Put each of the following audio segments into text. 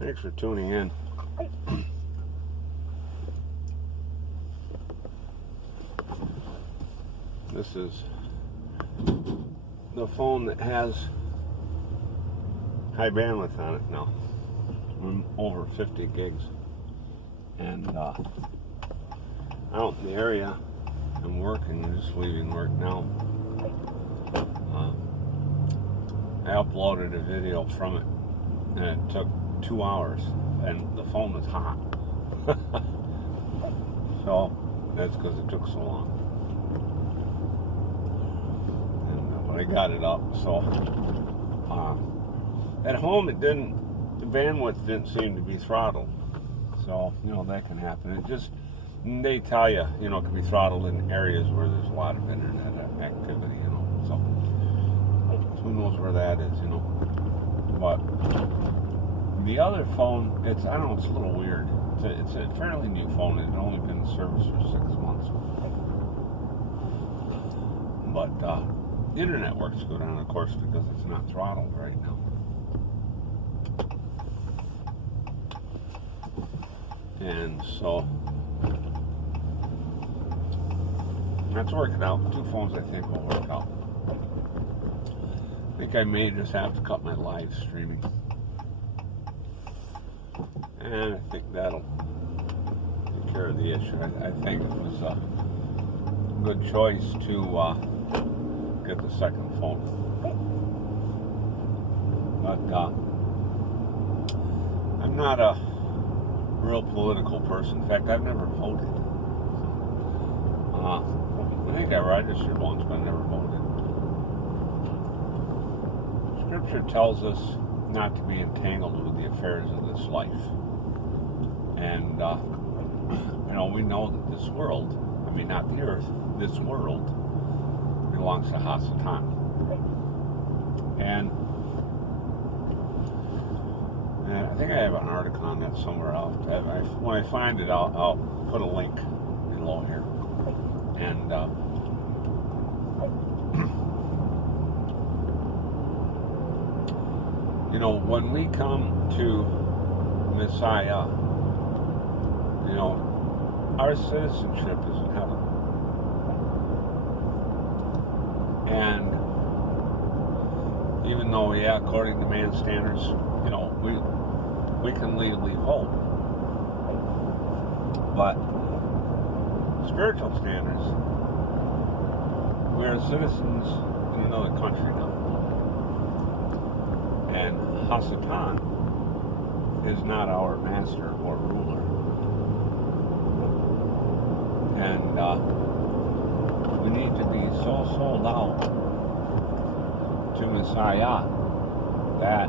Thanks for tuning in. This is the phone that has high bandwidth on it now. I'm over 50 gigs. And out in the area, I'm working. I'm just leaving work now. I uploaded a video from it, and it took 2 hours, and the phone was hot. So that's because it took so long. But I got it up. So at home, the bandwidth didn't seem to be throttled. So that can happen. They tell you, it can be throttled in areas where there's a lot of internet activity. So who knows where that is, But the other phone, it's a little weird. It's a fairly new phone. It had only been in service for 6 months. But the internet works good on it, of course, because it's not throttled right now. And so that's working out. 2 phones, I think, will work out. I think I may just have to cut my live streaming. And I think that'll take care of the issue. I think it was a good choice to get the second phone. But I'm not a real political person. In fact, I've never voted. I think I registered once, but I never voted. Scripture tells us not to be entangled with the affairs of this life. And, we know that this world, not the earth, this world belongs to Hasatan. And I think I have an article on that somewhere else. When I find it, I'll put a link below here. And when we come to Messiah, our citizenship is in heaven. And even though, according to man's standards, we can legally vote. But spiritual standards, we are citizens in another country now. And Hasatan is not our master or ruler. And we need to be so sold out to Messiah that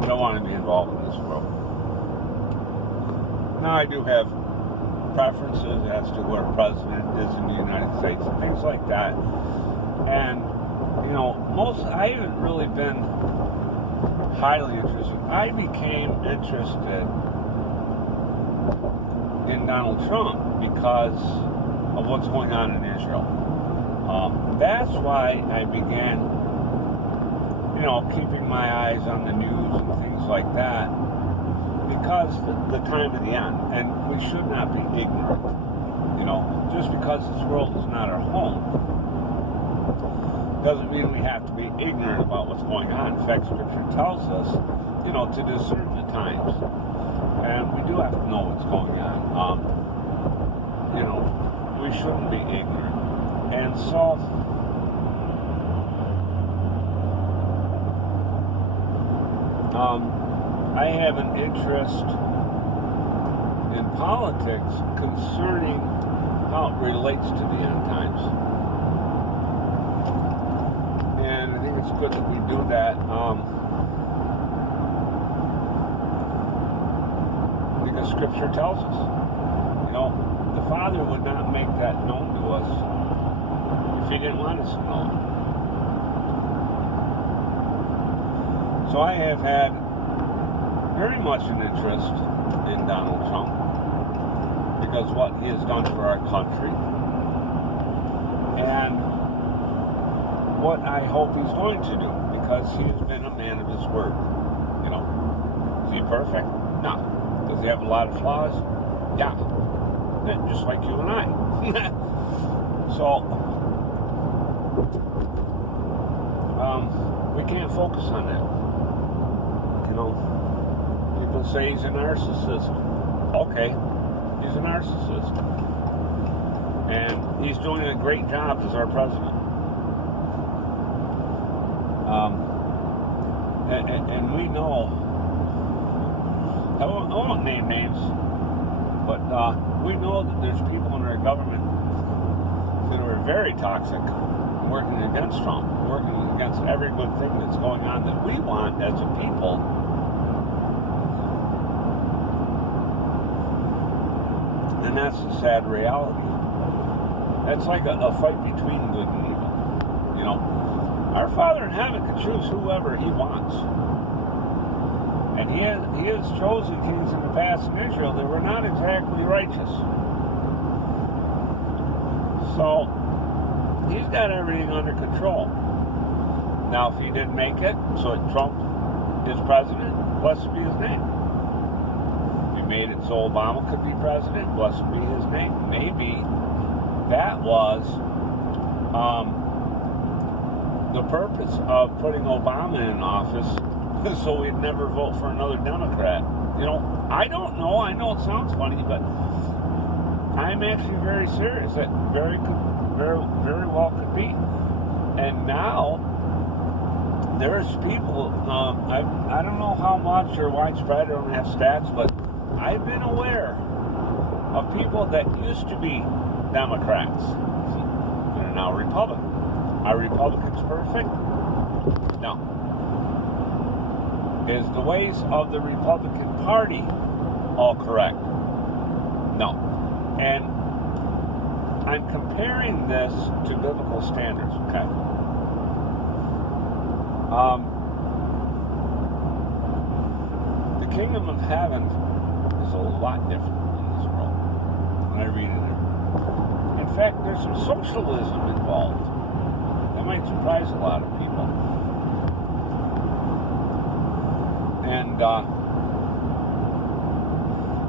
we don't want to be involved in this world. Now, I do have preferences as to who our president is in the United States and things like that. And, I haven't really been highly interested. I became interested in Donald Trump because of what's going on in Israel. That's why I began, keeping my eyes on the news and things like that, because the time of the end, and we should not be ignorant. Just because this world is not our home doesn't mean we have to be ignorant about what's going on. In fact, Scripture tells us, to discern the times. And we do have to know what's going on. We shouldn't be ignorant. And so, I have an interest in politics concerning how it relates to the end times. And I think it's good that we do that. Because Scripture tells us, the Father would not make that known to us if He didn't want us to know it. So I have had very much an interest in Donald Trump because what he has done for our country and what I hope he's going to do. because he's been a man of his word. You know, is he perfect? No. Does he have a lot of flaws? Yeah. Just like you and I. So, we can't focus on that. You know, people say he's a narcissist. Okay, he's a narcissist. And he's doing a great job as our president. And we know, I won't name names, but we know that there's people in our government that are very toxic, working against Trump, working against every good thing that's going on that we want as a people. And that's the sad reality. That's like a fight between good and evil. You know, our Father in heaven can choose whoever he wants. And he has chosen kings in the past in Israel that were not exactly righteous. So, he's got everything under control. Now, if he didn't make it, so Trump is president, blessed be his name. If he made it so Obama could be president, blessed be his name. Maybe that was the purpose of putting Obama in office, so we'd never vote for another Democrat. You know, I don't know. I know it sounds funny, but I'm actually very serious. That very well could be. And now there's people. I don't know how much or widespread. I don't have stats, but I've been aware of people that used to be Democrats and are now Republicans. Are Republicans perfect? No. Is the ways of the Republican Party all correct? No. And I'm comparing this to biblical standards, okay? The kingdom of heaven is a lot different than this world when I read it. In fact, there's some socialism involved. That might surprise a lot of people. And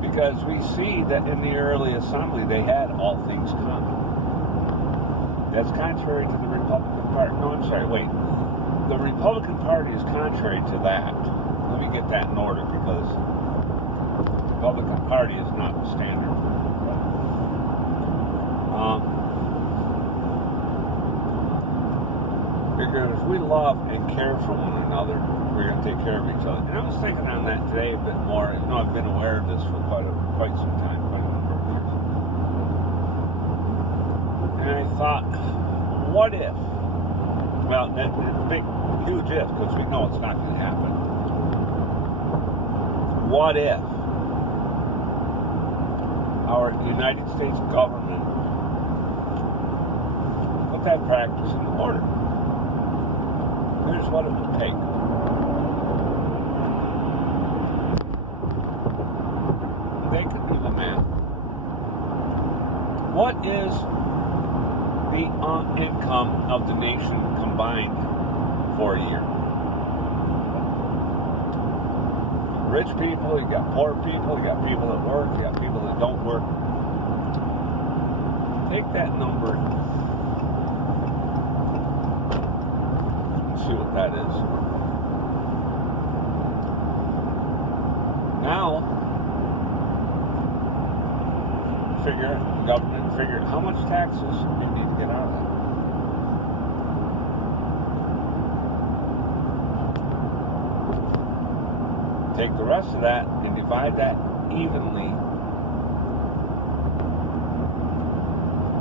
because we see that in the early assembly they had all things common. That's contrary to the Republican Party. No, I'm sorry, wait. The Republican Party is contrary to that. Let me get that in order, because the Republican Party is not the standard. Because if we love and care for one another, we're going to take care of each other. And I was thinking on that today a bit more. You know, I've been aware of this for quite some time, quite a number of years. And I thought, what if? Well, it's a big, huge if, because we know it's not going to happen. What if our United States government put that practice in order? Here's what it would take. They could do the math. What is the income of the nation combined for a year? Rich people, you got poor people, you got people that work, you got people that don't work. Take that number and see what that is. Now, the government figured how much taxes you need to get out of that. Take the rest of that and divide that evenly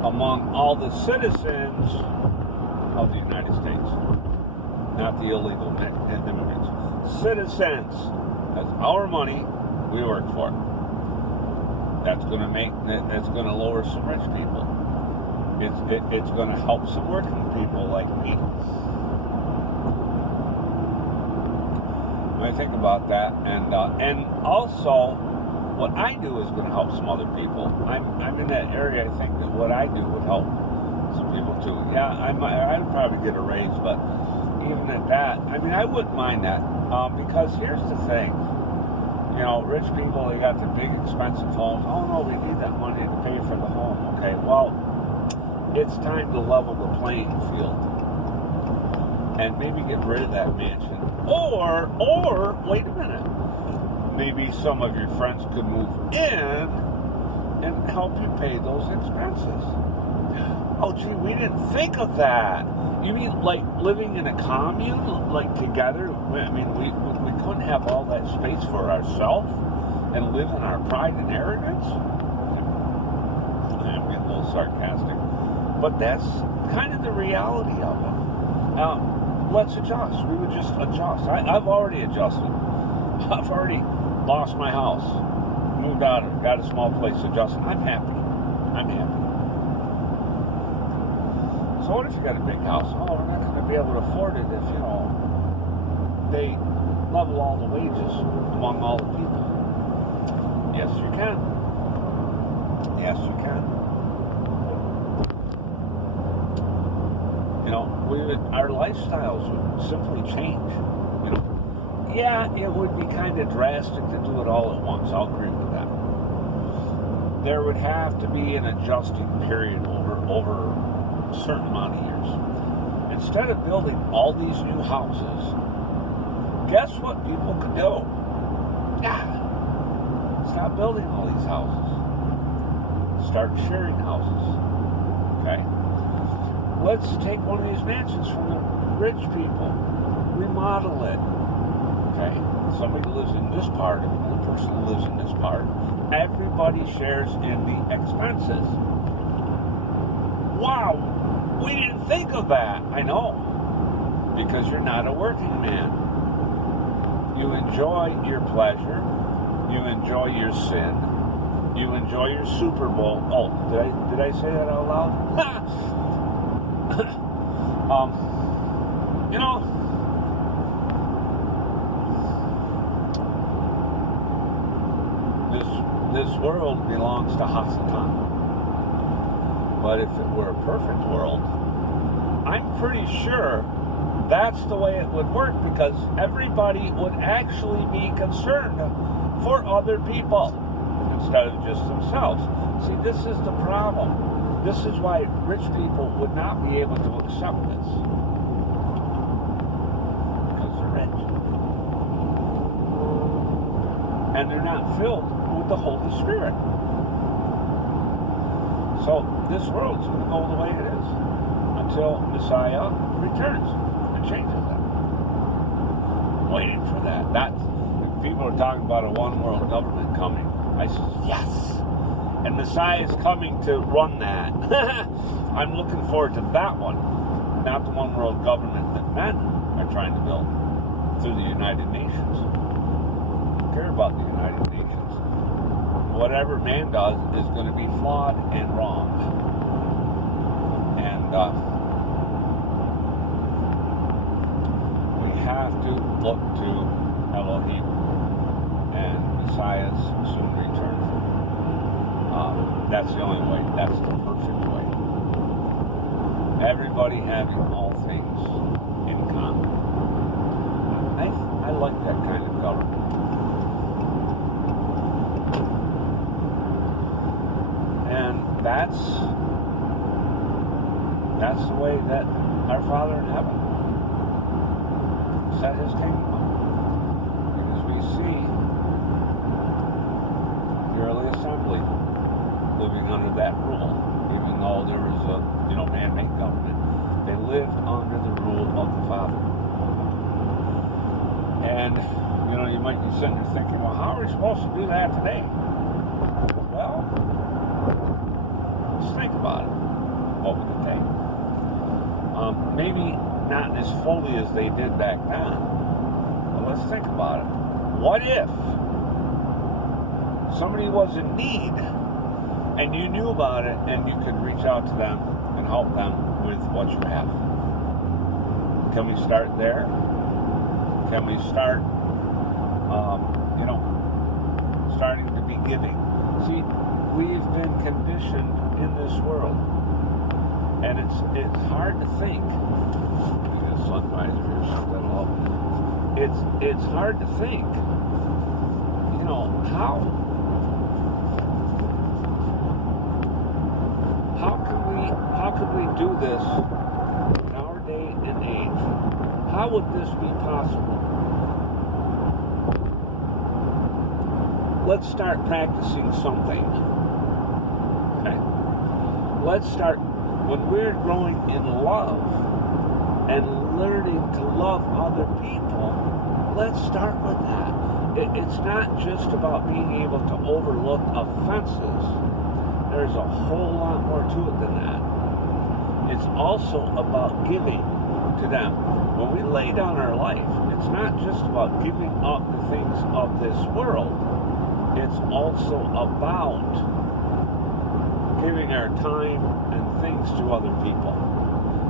among all the citizens of the United States, not the illegal immigrants. Citizens. That's our money we work for. That's going to lower some rich people. It's going to help some working people like me. When I think about that, and also what I do is going to help some other people. I'm in that area. I think that what I do would help some people too. Yeah, I would probably get a raise, but even at that, I mean, I wouldn't mind that, because here's the thing. You know, rich people, they got their big expensive homes. Oh no, we need that money to pay for the home. Okay, well, it's time to level the playing field and maybe get rid of that mansion. Or wait a minute, maybe some of your friends could move in and help you pay those expenses. Oh gee, we didn't think of that. You mean like living in a commune, like together? I mean, we couldn't have all that space for ourselves and live in our pride and arrogance? I'm getting a little sarcastic. But that's kind of the reality of it. Let's adjust. We would just adjust. I've already adjusted. I've already lost my house, moved out of it, got a small place adjusted. I'm happy. So what if you got a big house? Oh, we're not going to be able to afford it if, you know, they level all the wages among all the people. Yes, you can. Yes, you can. You know, our lifestyles would simply change. You know, yeah, it would be kind of drastic to do it all at once. I'll agree with that. There would have to be an adjusting period over a certain amount of years. Instead of building all these new houses, guess what people could do? Yeah. Stop building all these houses. Start sharing houses. Okay? Let's take one of these mansions from the rich people. Remodel it. Okay? Somebody lives in this part, another person lives in this part. Everybody shares in the expenses. Wow! We didn't think of that. I know. Because you're not a working man. You enjoy your pleasure. You enjoy your sin. You enjoy your Super Bowl. Oh, did I say that out loud? You know, this world belongs to Hasatan. But if it were a perfect world, I'm pretty sure that's the way it would work, because everybody would actually be concerned for other people instead of just themselves. See, this is the problem. This is why rich people would not be able to accept this. Because they're rich. And they're not filled with the Holy Spirit. So this world's going to go the way it is until Messiah returns and changes that. Waiting for that. People are talking about a one-world government coming. I said, yes. And Messiah is coming to run that. I'm looking forward to that one. Not the one-world government that men are trying to build through the United Nations. I don't care about the United Nations. Whatever man does is going to be flawed and wrong. And we have to look to Elohim and Messiah's soon return. That's the only way. That's the perfect way. Everybody having all things in common. I like that kind of government. And that's the way that our Father in heaven set his kingdom up. Because we see the early assembly living under that rule, even though there was a man-made government. They lived under the rule of the Father. And you might be sitting there thinking, well, how are we supposed to do that today? Well, just think about it. What would it take? Maybe not as fully as they did back then, but let's think about it. What if somebody was in need and you knew about it and you could reach out to them and help them with what you have? Can we start there? Can we start, starting to be giving? See, we've been conditioned in this world And it's hard to think. Sunrise or something. It's hard to think. You know, how could we do this in our day and age? How would this be possible? Let's start practicing something. Okay. Let's start when we're growing in love and learning to love other people. Let's start with that. It's not just about being able to overlook offenses. There's a whole lot more to it than that. It's also about giving to them. When we lay down our life, it's not just about giving up the things of this world. It's also about giving our time and things to other people,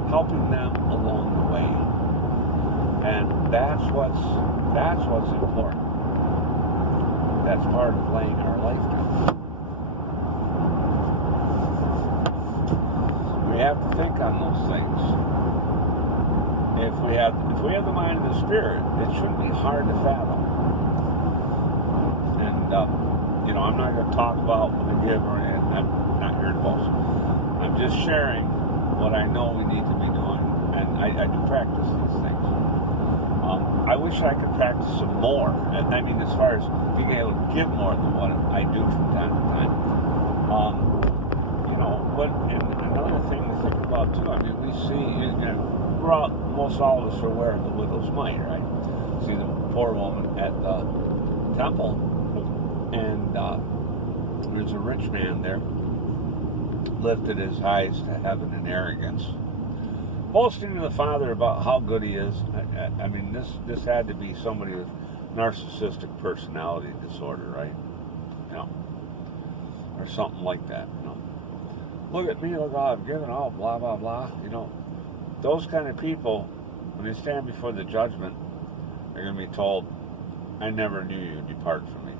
helping them along the way. And that's what's important. That's part of laying our life down. We have to think on those things. If we have the mind of the Spirit, it shouldn't be hard to fathom. And I'm not going to talk about the give or anything. I'm not here to boast. I'm just sharing what I know we need to be doing, and I do practice these things. I wish I could practice some more. I mean, as far as being able to give more than what I do from time to time. And another thing to think about too. I mean, we see, most all of us are aware of the widow's mite, right? See the poor woman at the temple, and there's a rich man there, lifted his eyes to heaven in arrogance, boasting to the Father about how good he is. I mean, this had to be somebody with narcissistic personality disorder, right? Or something like that. Look at me, look all I've given, all blah blah blah. Those kind of people, when they stand before the judgment, they're going to be told, "I never knew you. Depart from me."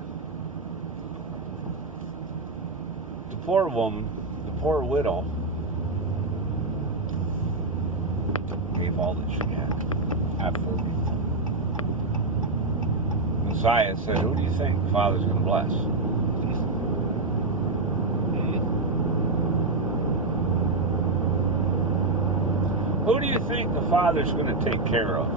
The poor woman, the poor widow, gave all that she had. Absolutely. Messiah said, "Who do you think the Father's going to bless?" Who do you think the Father's going to take care of?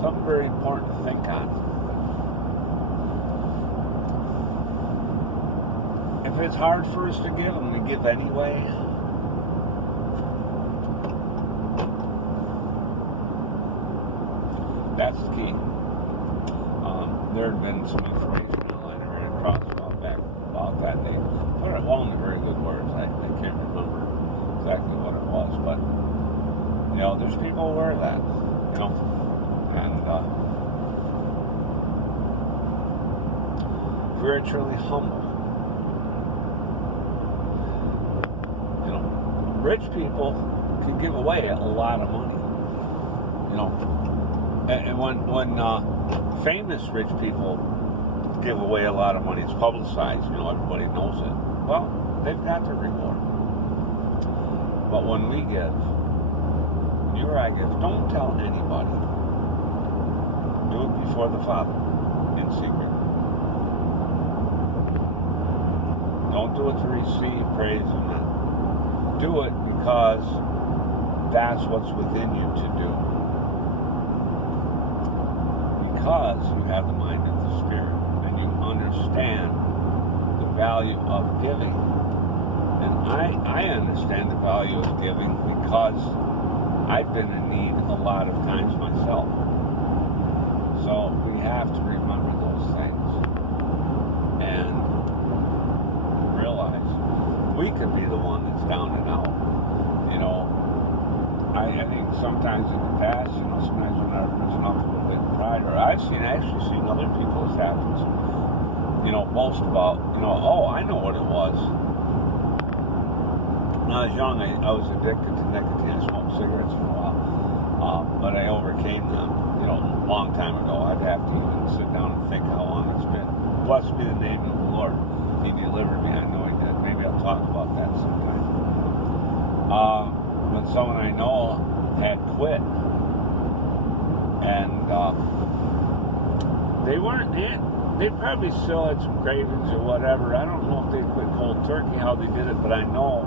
Something very important to think on. If it's hard for us to give and we give anyway, that's the key. There had been some information online I ran across about that. They put it all in very good words. I can't remember exactly what it was, but there's people aware of that, and very truly humble. Rich people can give away a lot of money, and when famous rich people give away a lot of money, it's publicized, everybody knows it. Well, they've got their reward. But when we give, when you or I give, don't tell anybody. Do it before the Father, in secret. Don't do it to receive praise and that. Do it because that's what's within you to do. Because you have the mind of the Spirit and you understand the value of giving. And I understand the value of giving because I've been in need a lot of times myself. So we have to remember those things and realize we could be the one that's down and out. I think sometimes in the past, sometimes when I've risen up a little bit in pride, or I've actually seen other people as happens, boast about, oh, I know what it was. When I was young, I was addicted to nicotine. I smoked cigarettes for a while, but I overcame them, a long time ago. I'd have to even sit down and think how long it's been. blessed be the name of the Lord. He delivered me. I know He did. Maybe I'll talk about that sometime. But someone I know had quit, and they probably still had some cravings or whatever. I don't know if they quit cold turkey, how they did it, but I know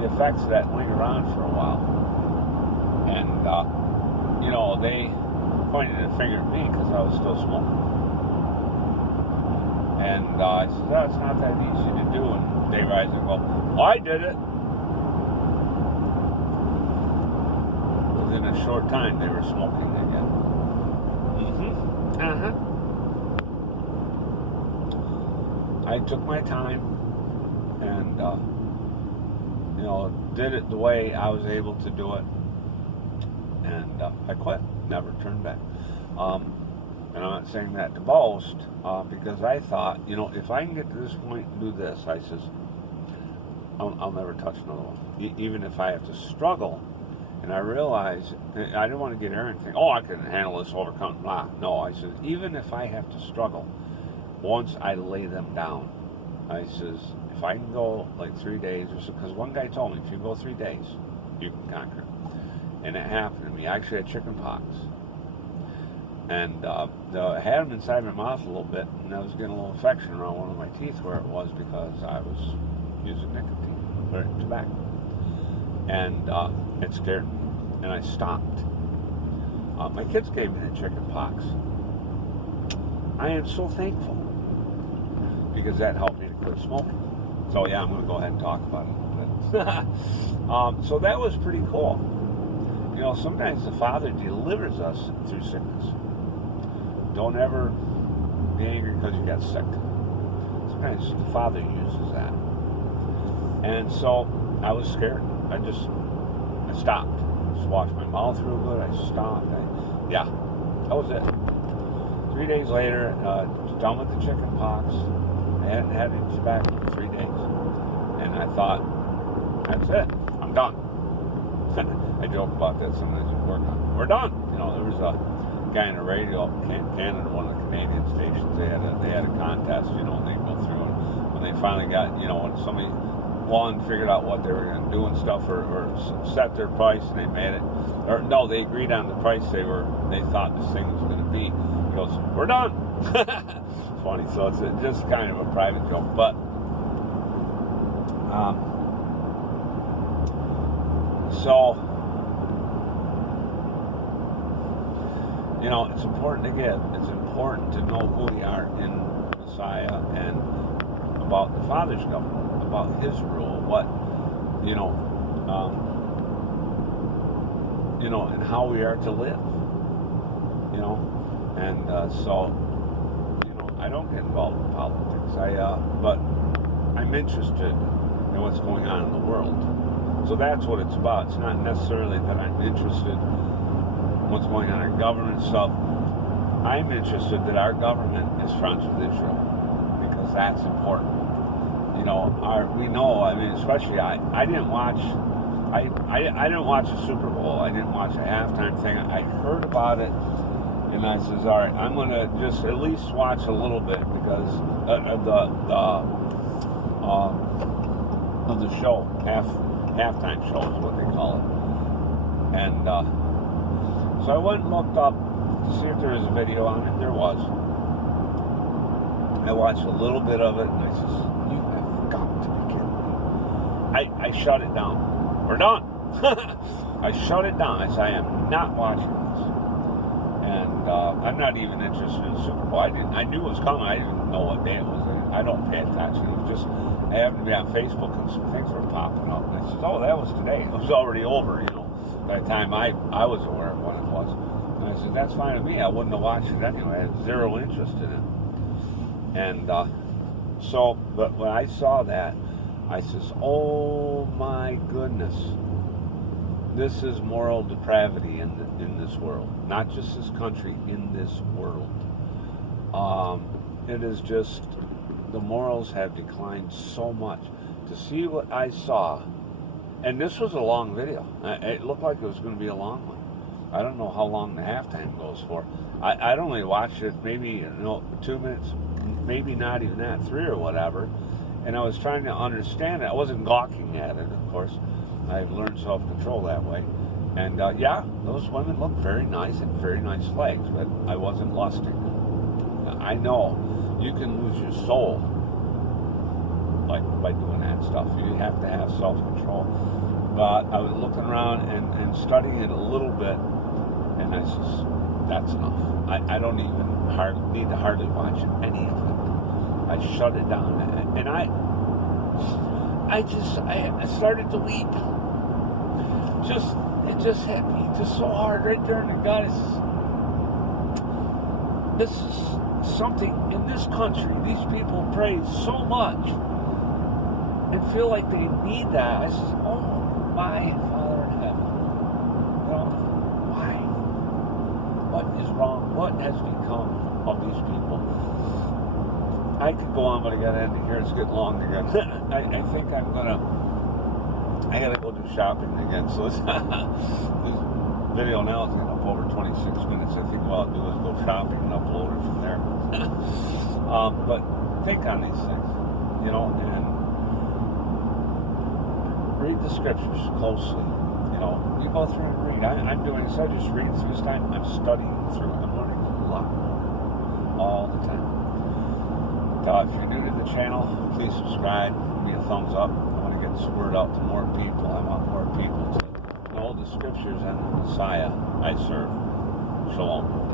the effects of that linger on for a while. And, they pointed a finger at me because I was still smoking. And I said, oh, it's not that easy to do. And they rise and go, oh, I did it. Within a short time, they were smoking again. I took my time and, did it the way I was able to do it. And I quit. Never turned back. And I'm not saying that to boast, because I thought, if I can get to this point and do this, I says, I'll never touch another one. Even if I have to struggle. And I realized, I didn't want to get there and think, oh, I can handle this, overcome. Nah, no, I said, even if I have to struggle, once I lay them down, I says, if I can go like 3 days or so, because one guy told me, if you go 3 days, you can conquer it. And it happened to me. I actually had chicken pox. And I had them inside my mouth a little bit, and I was getting a little infection around one of my teeth where it was because I was using nicotine, or tobacco. And it scared me, and I stopped. My kids gave me the chicken pox. I am so thankful, because that helped me to quit smoking. So yeah, I'm going to go ahead and talk about it a little bit. So that was pretty cool. Sometimes the Father delivers us through sickness. Don't ever be angry because you got sick. Sometimes the Father uses that. And so I was scared. I stopped. Just washed my mouth real good. I stopped. That was it. 3 days later, done with the chicken pox. I hadn't had any tobacco for 3 days. And I thought, that's it. I'm done. I joke about that sometimes at work. We're done. There was a guy in the radio in Canada, one of the Canadian stations. They had a contest. And they go through, and when they finally got, when somebody figured out what they were going to do and stuff, or set their price, and they made it. Or no, they agreed on the price they thought this thing was going to be. He goes, "We're done." It's funny. So it's just kind of a private joke, but. So, it's important to give. It's important to know who we are in Messiah and about the Father's government, about His rule, and how we are to live. And so, I don't get involved in politics. But I'm interested in what's going on in the world. So that's what it's about. It's not necessarily that I'm interested in what's going on in government stuff. I'm interested that our government is friends with Israel, because that's important. We know. I mean, especially I didn't watch. I didn't watch the Super Bowl. I didn't watch a halftime thing. I heard about it, and I says, all right, I'm going to just at least watch a little bit because of the show, halftime show is what they call it. And so I went and looked up to see if there was a video on it. There was. I watched a little bit of it, and I says, you have got to be kidding me. I shut it down. We're done. I shut it down. I said, I am not watching this. And I'm not even interested in the Super Bowl. I knew it was coming. I didn't know what day it was. I don't pay attention. It was just, I happened to be on Facebook and some things were popping up. And I said, oh, that was today. It was already over, by the time I was aware of what it was. And I said, that's fine with me. I wouldn't have watched it anyway. I had zero interest in it. And but when I saw that, I says, oh my goodness. This is moral depravity in this world. Not just this country, in this world. It is just, the morals have declined so much. To see what I saw, and this was a long video. It looked like it was going to be a long one. I don't know how long the halftime goes for. I'd only watched it maybe 2 minutes, maybe not even that, 3 or whatever. And I was trying to understand it. I wasn't gawking at it, of course. I've learned self-control that way. And yeah, those women look very nice and very nice legs, but I wasn't lusting. I know you can lose your soul by doing that stuff. You have to have self-control. But I was looking around and studying it a little bit, and I says, that's enough. I don't even need to hardly watch any of it. I shut it down, and I started to weep. It just hit me just so hard right there in the gut. This is something in this country. These people pray so much and feel like they need that. I says, oh my Father in heaven, why? What is wrong? What has become of these people? I could go on, but I gotta end it here. It's getting long again. I think I gotta go do shopping again. So this video now is getting up over 26 minutes. I think what I'll do is go shopping and upload it from there. But think on these things, and read the scriptures closely. You go through and read. I'm doing this. I just read through this time. I'm studying through it. I'm learning a lot more all the time. If you're new to the channel, please subscribe. Give me a thumbs up. I want to get this word out to more people. I want more people to know the scriptures and the Messiah I serve. Shalom.